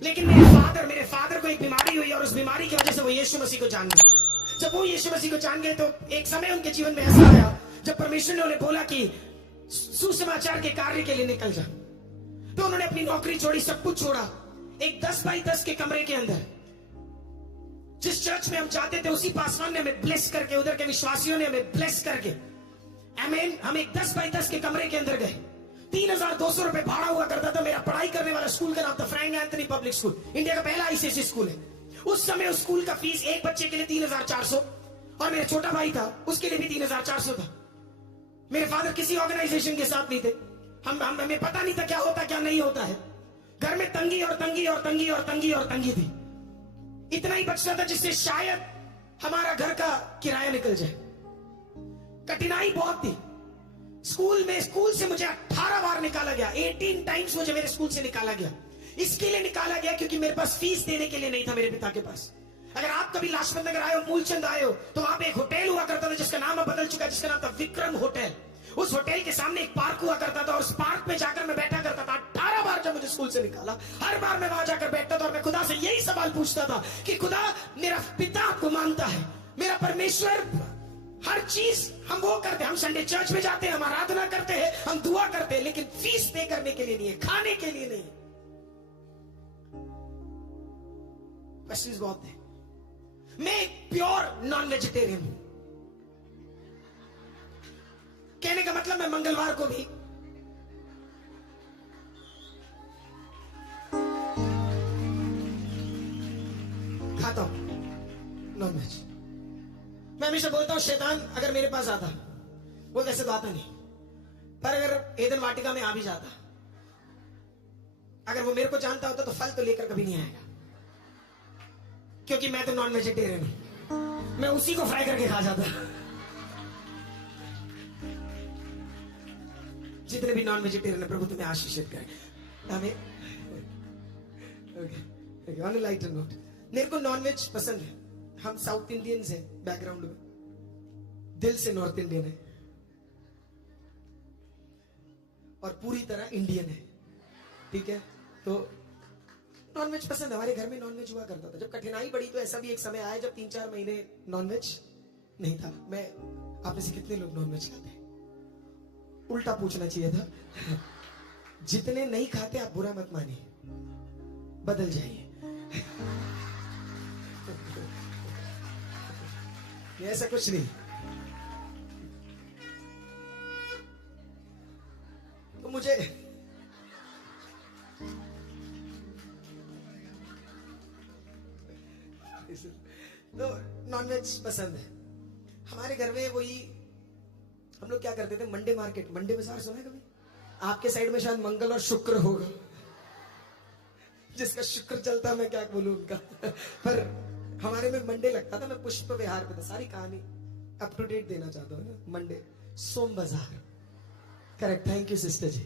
लेकिन मेरे फादर को एक बीमारी हुई और उस बीमारी की वजह से वो यीशु मसीह को जान गए। जब वो यीशु मसीह को जान गए तो एक समय उनके जीवन में ऐसा आया जब परमेश्वर ने उन्हें बोला कि सुसमाचार के कार्य के लिए निकल जा। तो उन्होंने अपनी नौकरी छोड़ी, सब कुछ छोड़ा, एक 10 बाई 10 के कमरे के अंदर जिस चर्च में हम जाते थे उसी पासवान ने हमें ब्लेस करके, उधर के विश्वासियों ने हमें ब्लेस करके, आमीन, हम एक 10 बाई 10 के कमरे के अंदर गए। 3,200 रुपए भाड़ा हुआ करता था। मेरा पढ़ाई करने वाला स्कूल का नाम था Frank Anthony public school, India का पहला आईसीएसई स्कूल है। उस समय उस स्कूल का फीस एक बच्चे के लिए 3,400 और मेरा छोटा भाई था उसके लिए भी 3,400 था। मेरे फादर किसी ऑर्गेनाइजेशन के साथ नहीं थे। हमें पता नहीं था क्या होता क्या नहीं होता है। घर में तंगी और तंगी और तंगी और तंगी और तंगी थी। इतना ही बचता था जिससे शायद हमारा घर का किराया निकल जाए। कठिनाई बहुत थी। स्कूल से मुझे 18 बार निकाला गया। 18 टाइम्स मुझे मेरे स्कूल से निकाला गया। इसके लिए निकाला गया क्योंकि मेरे पास फीस देने के लिए नहीं था मेरे पिता के पास। अगर आप कभी लाजपत नगर आए हो, मूलचंद आए हो, तो वहां पे एक होटल हुआ करता था जिसका नाम अब बदल चुका है, जिसका नाम था विक्रम होटल। उस होटल के सामने एक पार्क हुआ करता था और उस पार्क में जाकर मैं बैठा करता था। 18 बार जब मुझे स्कूल से निकाला, हर बार मैं वहां जाकर बैठता था और मैं खुदा से यही सवाल पूछता था कि खुदा, मेरा पिता आपको मानता है, मेरा परमेश्वर, हर चीज हम वो करते हैं, हम संडे चर्च में जाते हैं, हम आराधना करते हैं, हम दुआ करते हैं, लेकिन फीस पे करने के लिए नहीं है, खाने के लिए नहीं। क्वेश्चंस बहुत है। मैं एक प्योर नॉन वेजिटेरियन हूं। कहने का मतलब मैं मंगलवार को भी खाता हूं नॉन वेज। मैं हमेशा बोलता हूं शैतान अगर मेरे पास आता, वो वैसे तो आता नहीं, पर अगर एदन वाटिका में आ भी जाता, अगर वो मेरे को जानता होता तो फल तो लेकर कभी नहीं आएगा, क्योंकि मैं तो नॉन वेजिटेरियन हूं। मैं उसी को फ्राई करके खा जाता। जितने भी नॉन वेजिटेरियन है प्रभु तुम्हें आशीषित करे। हमें ऑन अ लाइटर नोट, मेरे को नॉन वेज पसंद है। हम साउथ इंडियन से बैकग्राउंड में, दिल से नॉर्थ इंडियन है और पूरी तरह इंडियन है, ठीक है। तो नॉन वेज पसंद है। हमारे घर में नॉन वेज हुआ करता था। जब कठिनाई बढ़ी तो ऐसा भी एक समय आया जब 3-4 महीने नॉन वेज नहीं था। मैं, आप में से कितने लोग नॉन वेज खाते हैं? उल्टा पूछना चाहिए था। जितने नहीं खाते आप बुरा मत मानिए, बदल जाइए। ऐसा कुछ नहीं। तो मुझे तो नॉनवेज पसंद है। हमारे घर में वही, हम लोग क्या करते थे, मंडे मार्केट, मंडे बाजार सुना है कभी? आपके साइड में शायद मंगल और शुक्र होगा। जिसका शुक्र चलता मैं क्या बोलूं उनका। पर हमारे में मंडे लगता था। मैं पुष्प विहार पे था। सारी कहानी अप टू डेट देना चाहता हूँ ना। मंडे सोम बाजार, करेक्ट, थैंक यू सिस्टर जी,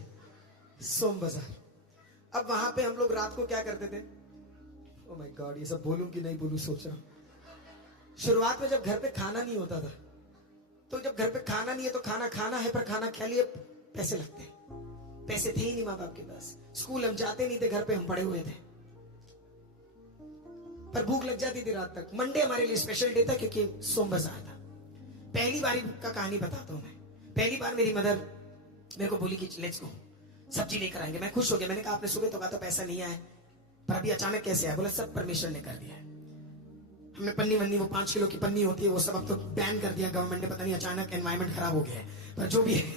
सोम बाजार। अब वहां पे हम लोग रात को क्या करते थे, ओ माय गॉड, ये सब बोलूं कि नहीं बोलूं सोच रहा हूं। शुरुआत में जब घर पे खाना नहीं होता था, तो जब घर पे खाना नहीं है तो खाना खाना है, पर खाना खा लिए पैसे लगते हैं। पैसे थे ही नहीं माँ बाप के पास। स्कूल हम जाते नहीं थे, घर पे हम पड़े हुए थे, पर भूख लग जाती थी रात तक। मंडे हमारे लिए स्पेशल डे था क्योंकि सोम बाजार था। पहली बार का कहानी बताता हूं मैं। पहली बार मेरी मदर मेरे को बोली कि लेट्स गो, सब्जी लेकर आएंगे। मैं खुश हो गया। मैंने कहा आपने सुबह तो कहा तो पैसा नहीं आया, पर अभी अचानक कैसे आया? बोला सब परमेश्वर ने कर दिया है। हमने पन्नी वन्नी, वो 5 किलो की पन्नी होती है, वो सब अब तो बैन कर दिया गवर्नमेंट ने। पता नहीं अचानक एनवायरमेंट खराब हो गया है, पर जो भी है,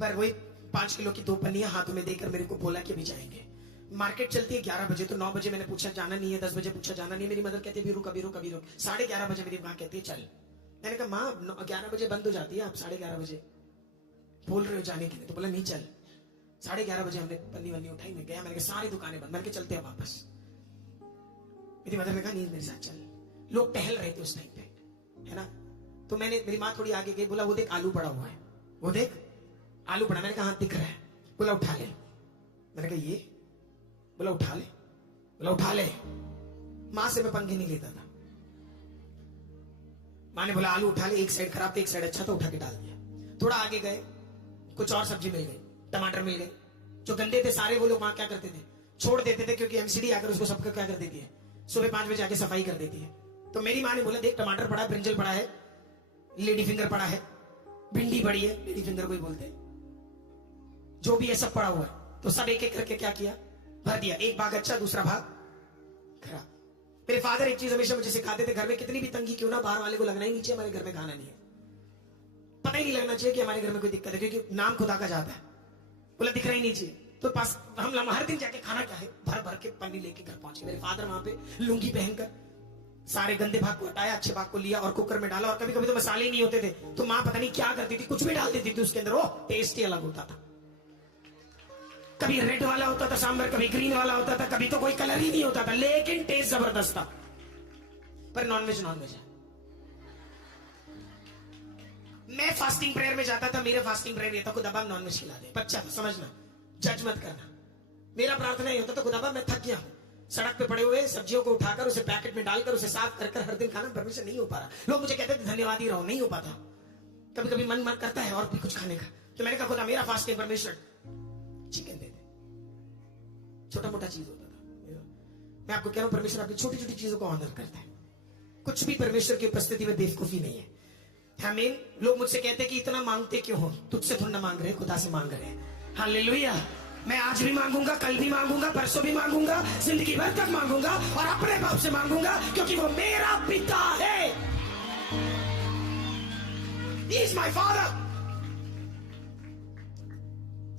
पर वही 5 किलो की 2 पन्नियां हाथों में देकर मेरे को बोला कि अभी जाएंगे। मार्केट चलती है 11 बजे, तो 9 बजे मैंने पूछा जाना नहीं है, 10 बजे पूछा जाना नहीं है। मेरी मदर कहती है अभी रुक। 11:30 बजे मेरी माँ कहती है चल। मैंने कहा माँ 11 बजे बंद हो जाती है, आप 11:30 बजे बोल रहे हो जाने के लिए? तो बोला नहीं चल। 11:30 बजे हमने पन्नी वन्नी उठाई, मैं गया। मैंने कहा सारी दुकानें बंद, मैंने कहा चलते हैं वापस। मेरी मदर ने कहा नहीं मेरे साथ चल। लोग टहल रहे थे उस टाइम पे, है ना। तो मेरी माँ थोड़ी आगे गई, बोला वो देख आलू पड़ा हुआ है, वो देख आलू पड़ा। मैंने कहा हाँ दिख रहा है। बोला उठा ले। मैंने कहा ये? बोला उठा ले। बोला उठा ले। माँ से मैं पंगे नहीं लेता था। माँ ने बोला आलू उठा ले, एक साइड खराब था एक साइड अच्छा था, उठा के डाल दिया। थोड़ा आगे गए, कुछ और सब्जी मिल गई, टमाटर मिल गए। जो गंदे थे सारे वो लोग वहां क्या करते थे, छोड़ देते थे, क्योंकि एमसीडी आकर उसको सबका क्या कर देती है, सुबह 5 बजे आके सफाई कर देती है। तो मेरी माँ ने बोला, देख टमाटर पड़ा है, ब्रिंजल पड़ा है, लेडी फिंगर पड़ा है, भिंडी पड़ी है, लेडी फिंगर को ही बोलते हैं, जो भी है सब पड़ा हुआ है। तो सब एक एक करके क्या किया, भर दिया। एक भाग अच्छा, दूसरा भाग खराब। मेरे फादर एक चीज हमेशा मुझे सिखाते थे, घर में कितनी भी तंगी क्यों ना, बाहर वाले को लगना ही नहीं चाहिए हमारे घर में खाना नहीं है। पता ही नहीं लगना चाहिए कि हमारे घर में कोई दिक्कत है, क्योंकि नाम खुदा का जाता है, बोला दिखना ही नहीं चाहिए। तो पास हम हर दिन जाके खाना क्या है, भर भर के पन्नी लेके घर पहुंचे। मेरे फादर वहां पे लुंगी पहनकर सारे गंदे भाग को हटाया, अच्छे भाग को लिया और कुकर में डाला। और कभी कभी तो मसाले नहीं होते थे, तो माँ पता नहीं क्या करती थी, कुछ भी डाल देती थी उसके अंदर, वो टेस्ट ही अलग होता था। कभी रेड वाला होता था सांभर, कभी ग्रीन वाला होता था, कभी तो कोई कलर ही नहीं होता था, लेकिन टेस्ट जबरदस्त था। पर नॉनवेज नॉनवेज है। मैं फास्टिंग प्रेयर में जाता था, मेरा फास्टिंग प्रेयर ये था, खुदाबा नॉनवेज खिला दे। बच्चा था, समझना, जज मत करना। मेरा प्रार्थना ये होता था, खुदाबा मैं थक गया हूं, सड़क पे पड़े हुए सब्जियों को उठाकर उसे पैकेट में डालकर उसे साफ कर हर दिन खाना परमिशन नहीं हो पा रहा। लोग मुझे कहते थे धन्यवाद ही रहो, नहीं हो पाता। कभी कभी मन करता है और भी कुछ खाने का। तो मैंने कहा, खुदा मेरा फास्टिंग परमिशन चिकन दे दे। छोटा मोटा चीज होता था। मैं आपको कह रहा हूं, परमेश्वर आपकी छोटी छोटी चीजों को ऑनर करता है। कुछ भी परमेश्वर की उपस्थिति में बेवकूफी नहीं है। आमीन। लोग मुझसे कहते हैं कि इतना मांगते क्यों हो, तुझसे थोड़ा ना मांग रहे, खुदा से मांग रहे हैं। हालेलुया। मैं आज भी मांगूंगा, कल भी मांगूंगा, परसों भी मांगूंगा, जिंदगी भर तक मांगूंगा और अपने बाप से मांगूंगा, क्योंकि वो मेरा पिता है। He is my father।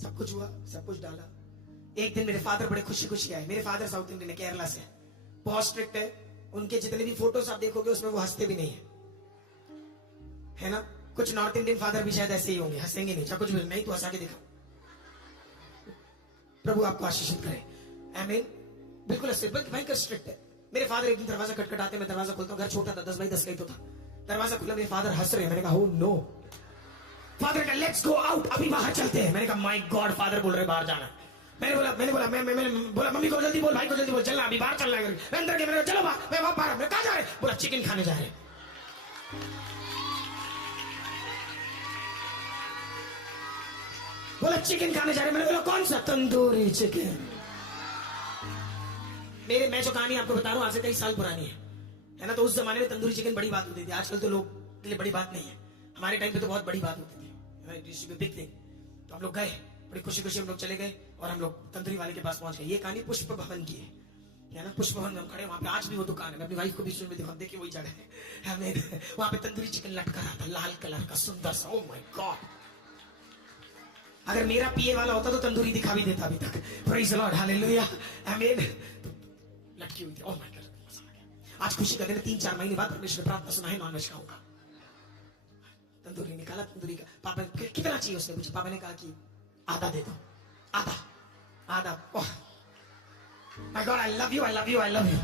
सब कुछ हुआ, सब कुछ डाला। एक दिन मेरे फादर बड़े खुशी खुशी आए। मेरे फादर साउथ इंडियन है, केरला से, बहुत स्ट्रिक्ट है। उनके जितने भी फोटोज आप देखोगे उसमें वो हंसते भी नहीं है ना। कुछ नॉर्थ इंडियन फादर भी शायद ऐसे ही होंगे, हंसेंगे नहीं, कुछ भी नहीं, तो हंसा के दिखा। प्रभु आपको आशीषित करे, आमीन। बिल्कुल ऐसे, बल्कि भयंकर स्ट्रिक्ट है। मेरे फादर एक दिन दरवाजा खटखटाते, मैं दरवाजा खोलता हूँ, घर छोटा था, 10 बाई 10 का ही तो था। दरवाजा खुला, मेरे फादर हंस रहे हैं। मैंने कहा, oh no। फादर का लेट्स गो आउट, अभी बाहर चलते हैं। मैंने कहा, माय गॉड, फादर बोल रहे बाहर जाना है। मैंने बोला मम्मी को जल्दी बोल, भाई को जल्दी बोल, चलना अभी बाहर चलना है। अंदर के मैंने चलो बाहर, मैं बाहर। मैं कहा जा रहे? बोला चिकन खाने जा रहे। बोला चिकन खाने जा रहे। मैंने बोला कौन सा? तंदूरी चिकन। मैं जो कहानी आपको बता रहा हूं आज से 23 साल पुरानी है ना। तो उस जमाने में तंदूरी चिकन बड़ी बात होती थी। आजकल तो लोग के लिए बड़ी बात नहीं है, हमारे टाइम पे तो बहुत बड़ी बात होती थी, बिग थिंग। तो हम लोग गए, बड़ी खुशी खुशी हम लोग चले गए और हम लोग तंदूरी वाले के पास पहुंच गए। ये कहानी पुष्प भवन की है ना। पुष्प भवन में हम खड़े, वहां पे आज भी वो दुकान है। मैं अपनी वाइफ को बीच में दिखा, देखिए वही जगह है। हमें वहां पे तंदूरी चिकन लटका रहा था, लाल कलर का, सुंदर सा। ओह माय गॉड, अगर मेरा पिए वाला होता तो तंदूरी दिखा भी देता अभी तक। प्रेज द लॉर्ड, हालेलुया, आमीन। लटकी हुई थी। ओह माय गॉड, मजा आ गया। आज खुशी का दिन है, 3-4 महीने बाद परमेश्वर ने प्रार्थना सुना है, नॉनवेज खाऊंगा। तंदूरी निकाला, तंदूरी का। पापा कितना चाहिए उसने पूछा। पापा ने कहा कि आधा दे दो, आधा आधा। Oh my God, I love you, I love you, I love you.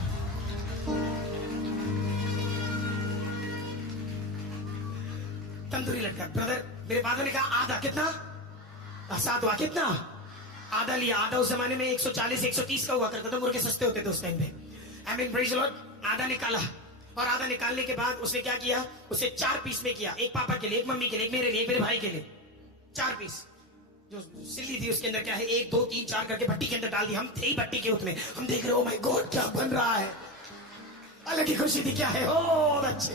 Tandoori लटका। ब्रदर, मेरे फादर ने कहा आधा। कितना? 7 हुआ। कितना? आधा लिया। आधा उस जमाने में 140-130 का हुआ करता था, मुर्गे सस्ते होते थे उस टाइम पे। I mean praise the Lord. आधा निकाला और आधा निकालने के बाद उसने क्या किया, उसे 4 पीस में किया। एक पापा के लिए, एक मम्मी के लिए, एक मेरे लिए, एक मेरे भाई के लिए। 4 पीस। जो सिल्ली थी उसके अंदर क्या है, 1 2 3 4 करके भट्टी के अंदर डाल दी। हम थे ही भट्टी के उतने, हम देख रहे हो, माय गॉड क्या बन रहा है। अलग ही खुशी थी। क्या है? ओ अच्छे,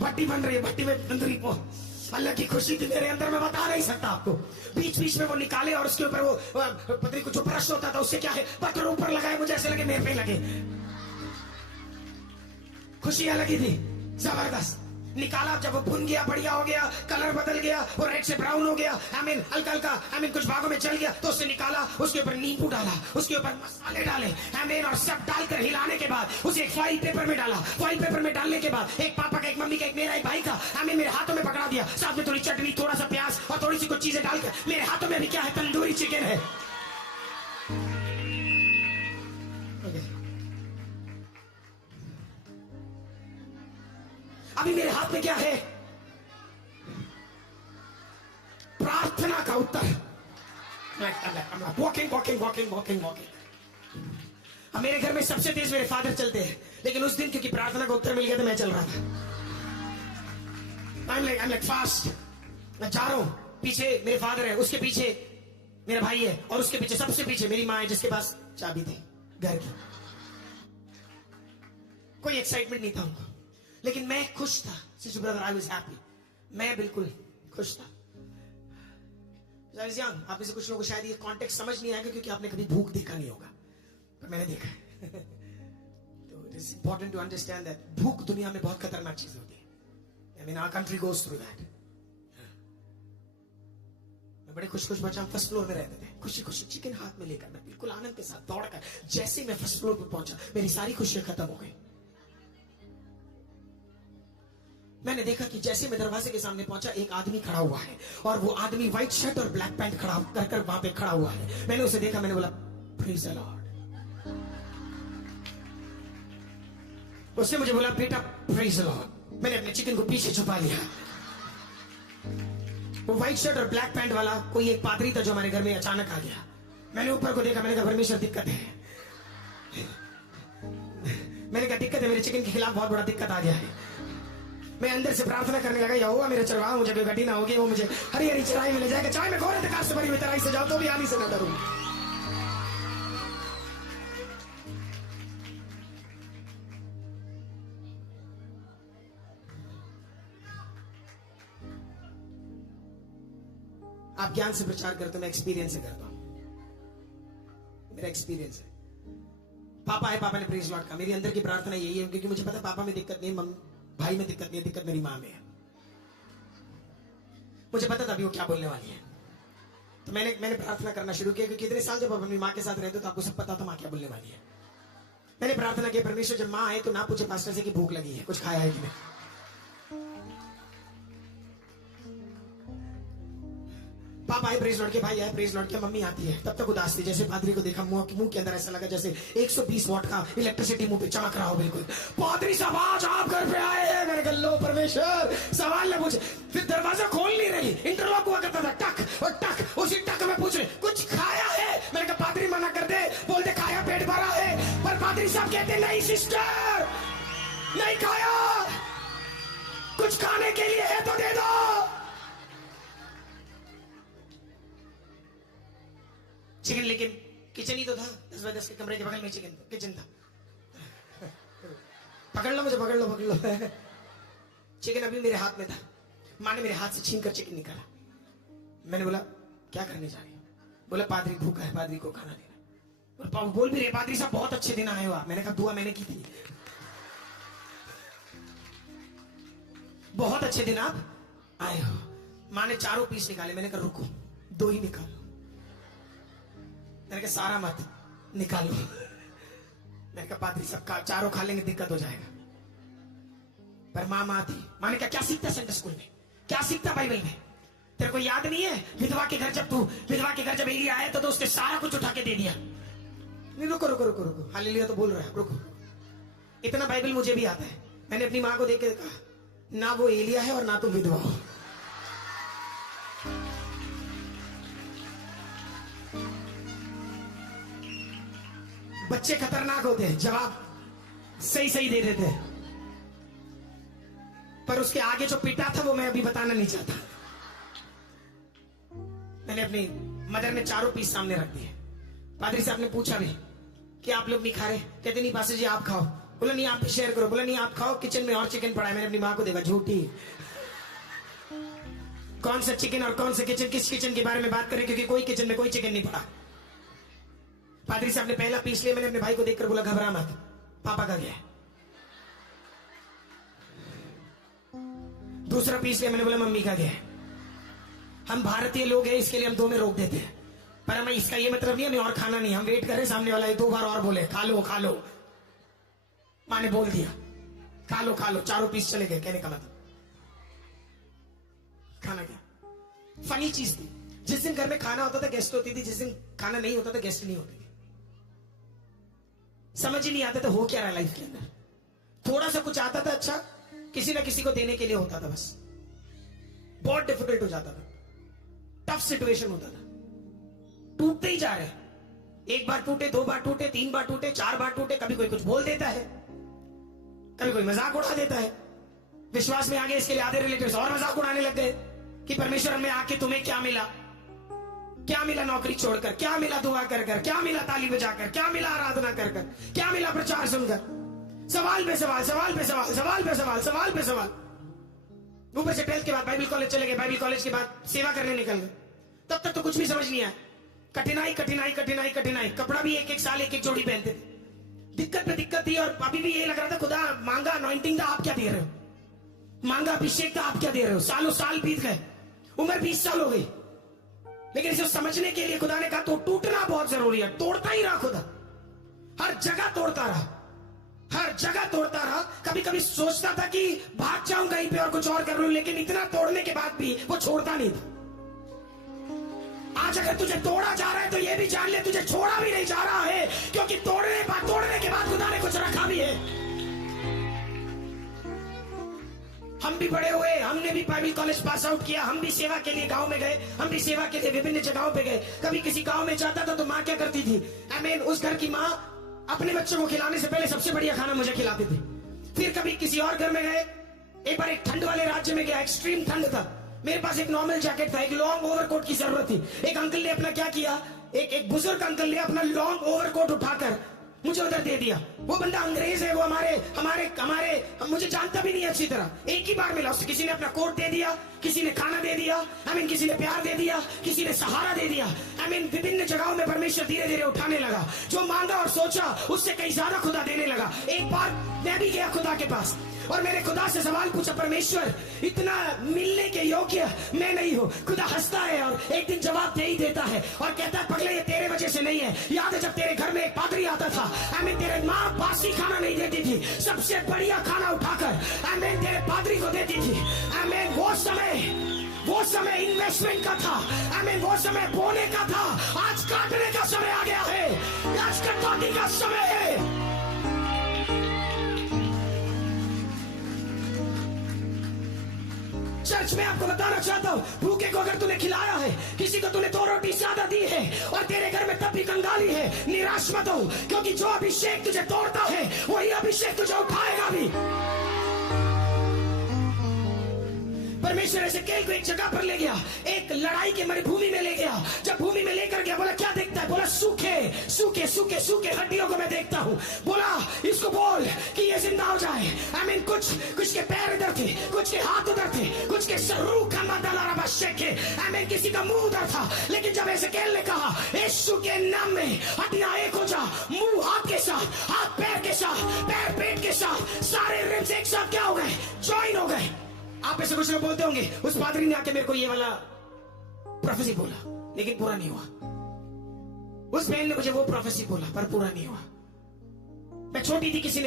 भट्टी बन रही है, भट्टी में तंदूरी को। अलग की खुशी थी मेरे अंदर, मैं बता नहीं सकता आपको। बीच बीच में वो निकाले और उसके ऊपर वो पत्नी को जो ब्रश होता था उससे क्या है, बटर ऊपर लगाए, मुझे ऐसे लगे मेरे पे लगे। खुशी अलग ही थी, जबरदस्त। निकाला, जब वो भुन गया, बढ़िया हो गया, कलर बदल गया, वो रेड से ब्राउन हो गया, आई मीन हल्का हल्का, आई मीन कुछ भागों में जल गया, तो उससे निकाला, उसके ऊपर नींबू डाला, उसके ऊपर मसाले डाले, आई मीन, और सब डालकर हिलाने के बाद उसे एक फॉइल पेपर में डाला। फॉइल पेपर में डालने के बाद एक पापा का, एक मम्मी का, एक मेरा, एक भाई का, आई मीन मेरे हाथों में पकड़ा दिया। साथ में थोड़ी चटनी, थोड़ा सा प्याज और थोड़ी सी कुछ चीजें डालकर मेरे हाथों में भी क्या है, तंदूरी चिकन है। अभी मेरे हाथ में क्या है, प्रार्थना का उत्तर। Walking walking walking walking walking. अब मेरे घर में सबसे तेज मेरे फादर चलते हैं, लेकिन उस दिन क्योंकि प्रार्थना का उत्तर मिल गया तो मैं चल रहा था। I'm like fast। मैं जा रहा हूं, पीछे मेरे फादर है, उसके पीछे मेरा भाई है, और उसके पीछे सबसे पीछे मेरी माँ है जिसके पास चाबी थी। घर की। कोई एक्साइटमेंट नहीं था उनको, लेकिन मैं खुश था। Sister brother, I was happy. मैं बिल्कुल खुश था। I was young। आप में से कुछ लोगों को शायद ये कॉन्टेक्स्ट समझ नहीं आएगा क्योंकि आपने कभी भूख देखा नहीं होगा, पर मैंने देखा है। तो it is important to understand that भूख दुनिया में बहुत खतरनाक चीज होती है। I mean, our country goes through that। मैं बड़े खुश बच्चा, हम फर्स्ट फ्लोर में रहते थे, खुशी खुशी चिकन हाथ में लेकर मैं बिल्कुल आनंद के साथ दौड़कर, जैसे ही मैं फर्स्ट फ्लोर पर पहुंचा मेरी सारी खुशियां खत्म हो गई। मैंने देखा कि जैसे मैं दरवाजे के सामने पहुंचा एक आदमी खड़ा हुआ है, और वो आदमी व्हाइट शर्ट और ब्लैक पैंट खड़ा कर वहां पे खड़ा हुआ है। मैंने उसे देखा, मैंने बोला प्रेज द लॉर्ड। उसने मुझे बोला बेटा प्रेज द लॉर्ड। मैंने अपने चिकन को पीछे छुपा लिया। वो व्हाइट शर्ट और ब्लैक पैंट वाला कोई एक पादरी था जो हमारे घर में अचानक आ गया। मैंने ऊपर को देखा, मैंने कहा परमेश्वर दिक्कत है। मैंने कहा दिक्कत है, मेरे चिकन के खिलाफ बहुत बड़ा दिक्कत आ गया है। मैं अंदर से प्रार्थना करने लगा, यहोवा मेरे चरवाहा मुझे कोई घटी ना होगी, वो मुझे हरी हरी चराई में ले जाएगा, चाहे मैं घोर अंधकार से भरी हुई तराई से जाऊं तो भी आनी से न डरूं। आप ज्ञान से प्रचार करते हो, मैं एक्सपीरियंस से करता हूं। मेरा एक्सपीरियंस है। पापा है, पापा ने प्रेज लॉर्ड कहा। मेरी अंदर की प्रार्थना यही है, क्योंकि मुझे पता है पापा में दिक्कत नहीं, भाई में दिक्कत नहीं है, दिक्कत मेरी मां में है। मुझे पता था अभी वो क्या बोलने वाली है, तो मैंने प्रार्थना करना शुरू किया, क्योंकि इतने साल जब अपनी मां के साथ रहते तो आपको सब पता था मां क्या बोलने वाली है। मैंने प्रार्थना की, परमेश्वर जब मां आए तो ना पूछे पास्टर से कि भूख लगी है, कुछ खाया है कि नहीं। पापा आए प्रेज लॉर्ड के, भाई आए प्रेज लॉर्ड के, मम्मी आती है। तब तक उदास थी, जैसे पादरी को देखा मुंह के अंदर ऐसा लगा जैसे 120 वॉट का इलेक्ट्रिसिटी मुंह पे चमक रहा हो बिल्कुल। पादरी साहब आज आप घर पे आए हैं। मैंने कहा लो परमेश्वर, सवाल न पूछे। फिर दरवाजा खोल नहीं रही, इंटरलॉक हुआ करता था, टक और टक, उसी टक में पूछ रहे कुछ खाया है। मैंने कहा पादरी मना कर दे, बोलते खाया पेट भरा है, पर पादरी साहब कहते नहीं सिस्टर नहीं खाया, कुछ खाने के लिए है तो दे दो। चिकन, लेकिन किचन ही तो था, 10 बाय 10 के कमरे के बगल में किचन था। पकड़ लो मुझे, पकड़ लो। चिकन अभी मेरे हाथ में था। माँ ने मेरे हाथ से छीनकर चिकन निकाला। मैंने बोला क्या करने जा रही हो? बोला पादरी भूखा है, पादरी को खाना देना। बोल भी रहे पादरी साहब बहुत अच्छे दिन आए हो आप। मैंने कहा दुआ मैंने की थी, बहुत अच्छे दिन आप आए हो। माँ ने 4 पीस निकाले। मैंने कहा रुको, 2 ही निकालो। मैंने कहा सारा मत निकालो। मैंने कहा पादरी साहब 4 खा लेंगे, दिक्कत हो जाएगा। पर माँ थी। माँ ने कहा क्या सीखता संडे स्कूल में, क्या सीखता बाइबल में? तेरे को याद नहीं है विधवा के घर जब एलिया आया तो उसने सारा कुछ उठा के दे दिया। नहीं रुको, हालेलुया तो बोल रहा है, रुको। इतना बाइबल मुझे भी आता है। मैंने अपनी माँ को देख के कहा ना वो एलिया है और ना तुम विधवा हो। बच्चे खतरनाक होते हैं, जवाब सही दे देते हैं, पर उसके आगे जो पिटा था वो मैं अभी बताना नहीं चाहता। मैंने अपनी मदर ने 4 पीस सामने रख दिए। पादरी साहब ने पूछा भी कि आप लोग नहीं खा रहे? कहते नहीं पास्टर जी आप खाओ। बोला नहीं आप भी शेयर करो। बोला नहीं आप खाओ, किचन में और चिकन पड़ा है। मैंने अपनी माँ को देखा, झूठी। कौन सा चिकन और कौन सा किचन, किस किचन के बारे में बात करें, क्योंकि कोई किचन में कोई चिकन नहीं पड़ा। पादरी साहब ने पहला पीस लिया। मैंने अपने भाई को देखकर बोला घबरा मत, पापा का गया। दूसरा पीस लिया। मैंने बोला मम्मी का गया। हम भारतीय लोग हैं, इसके लिए हम 2 में रोक देते हैं, पर हमें इसका ये मतलब नहीं हमें और खाना नहीं। हम वेट करें सामने वाला 2 बार और बोले खा लो। माँ ने बोल दिया खा लो। 4 पीस चले गए। कहने का मतलब खाना क्या। फनी चीज थी, जिस दिन घर में खाना होता था गेस्ट होती थी, जिस दिन खाना नहीं होता था गेस्ट नहीं होती थी। समझ ही नहीं आता था हो क्या रहा लाइफ के अंदर। थोड़ा सा कुछ आता था, अच्छा किसी ना किसी को देने के लिए होता था, बस बहुत डिफिकल्ट हो जाता था, टफ सिचुएशन होता था। टूटते ही जा रहे, 1 बार टूटे, 2 बार टूटे, 3 बार टूटे, 4 बार टूटे। कभी कोई कुछ बोल देता है, कभी कोई मजाक उड़ा देता है। विश्वास में आ गए, इसके लिए आधे रिलेटिव्स और मजाक उड़ाने लग गए कि परमेश्वर में आके तुम्हें क्या मिला। क्या मिला नौकरी छोड़कर, क्या मिला दुआ कर कर, क्या मिला ताली बजाकर, क्या मिला आराधना कर कर, क्या मिला प्रचार सुनकर? सवाल पे सवाल, सवाल पे सवाल, सवाल पे सवाल, सवाल पे सवाल। ऊपर से 12th के बाद बाइबल कॉलेज चले गए, बाइबल कॉलेज के बाद सेवा करने निकल गए। तब तक तो कुछ भी समझ नहीं आया। कठिनाई कठिनाई कठिनाई कठिनाई। कपड़ा भी एक एक साल एक एक जोड़ी पहनते थे। दिक्कत पे दिक्कत थी और अभी भी ये लग रहा था खुदा मांगा अनॉइंटिंग था, आप क्या दे रहे हो? मांगा अभिषेक था, आप क्या दे रहे हो? सालों साल बीत गए, उम्र 20 साल हो गई, लेकिन इसे समझने के लिए खुदा ने कहा तो टूटना बहुत जरूरी है। तोड़ता ही रहा खुदा, हर जगह तोड़ता रहा, हर जगह तोड़ता रहा। कभी कभी सोचता था कि भाग जाऊं कहीं पे और कुछ और कर लूं, लेकिन इतना तोड़ने के बाद भी वो छोड़ता नहीं था। आज अगर तुझे तोड़ा जा रहा है तो ये भी जान ले तुझे छोड़ा भी नहीं जा रहा है, क्योंकि तोड़ने के बाद खुदा ने कुछ रखा भी है। हम भी बड़े हुए, हमने भी बाइबल कॉलेज पास आउट किया, हम भी सेवा के लिए गांव में गए, हम भी सेवा के लिए विभिन्न जगहों पे गए। कभी किसी गांव में जाता था तो माँ क्या करती थी, उस घर की माँ अपने बच्चों को खिलाने से पहले सबसे बढ़िया खाना मुझे खिलाती थी। फिर कभी किसी और घर में गए, एक बार एक ठंड वाले राज्य में गया, एक्सट्रीम ठंड था, मेरे पास एक नॉर्मल जैकेट था, एक लॉन्ग ओवरकोट की जरूरत थी। एक अंकल ने अपना क्या किया, एक बुजुर्ग अंकल ने अपना लॉन्ग ओवरकोट उठाकर मुझे उधर दे दिया। वो बंदा अंग्रेज है, वो हमारे मुझे जानता भी नहीं अच्छी तरह। एक ही बार मिला उससे, किसी ने अपना कोट दे दिया, किसी ने खाना दे दिया, किसी ने प्यार दे दिया, किसी ने सहारा दे दिया। विभिन्न जगहों में परमेश्वर धीरे धीरे उठाने लगा। जो मांगा और सोचा उससे कहीं ज्यादा खुदा देने लगा। एक बार मैं भी गया खुदा के पास और मैंने खुदा से सवाल पूछा, परमेश्वर इतना मिलने के योग्य मैं नहीं हूँ। खुदा हंसता है और एक दिन जवाब दे ही देता है और कहता है, पगले ये तेरे वजह से नहीं है। याद है जब तेरे घर में एक पादरी आता था, तेरे माँ बासी खाना नहीं देती थी, सबसे बढ़िया खाना उठाकर तेरे पादरी को देती थी। वो समय इन्वेस्टमेंट का था, वो समय बोने का था। आज काटने का समय आ गया है, आज कटौती का समय है। चर्च में आपको बताना चाहता हूँ, भूखे को अगर तूने खिलाया है, किसी को तूने 2 रोटी ज्यादा दी है और तेरे घर में तब भी कंगाली है, निराश मत हो, क्योंकि जो अभिषेक तुझे तोड़ता है वही अभिषेक तुझे उठाएगा भी। परमेश्वर एजेकिएल को एक जगह पर ले गया, एक लड़ाई के मरुभूमि में ले गया। जब भूमि में लेकर गया, बोला क्या देखता है? बोला सूखे सूखे सूखे सूखे हड्डियों को मैं देखता हूँ। बोला इसको बोल कि ये जिंदा हो जाए। कुछ के पैर इधर थे, कुछ के हाथ उधर थे, कुछ के सरू का मदला शेखे, किसी का मुंह उधर था। लेकिन जब एजेकिएल ने कहा यीशु के नाम में हड्डियां एक हो जा, मुंह हाथ के साथ, हाथ पैर के साथ, पैर पेट के साथ, सारे रिब्स एक साथ क्या हो गए? ज्वाइन हो गए। आप ऐसे कुछ लोग बोलते होंगे, उस पादरी ने आके मेरे को ये वाला प्रोफेसी बोला, लेकिन पूरा नहीं हुआ। उस बहन ने मुझे वो प्रोफेसी बोला, पर पूरा नहीं हुआ। मैं छोटी थी, किसी ने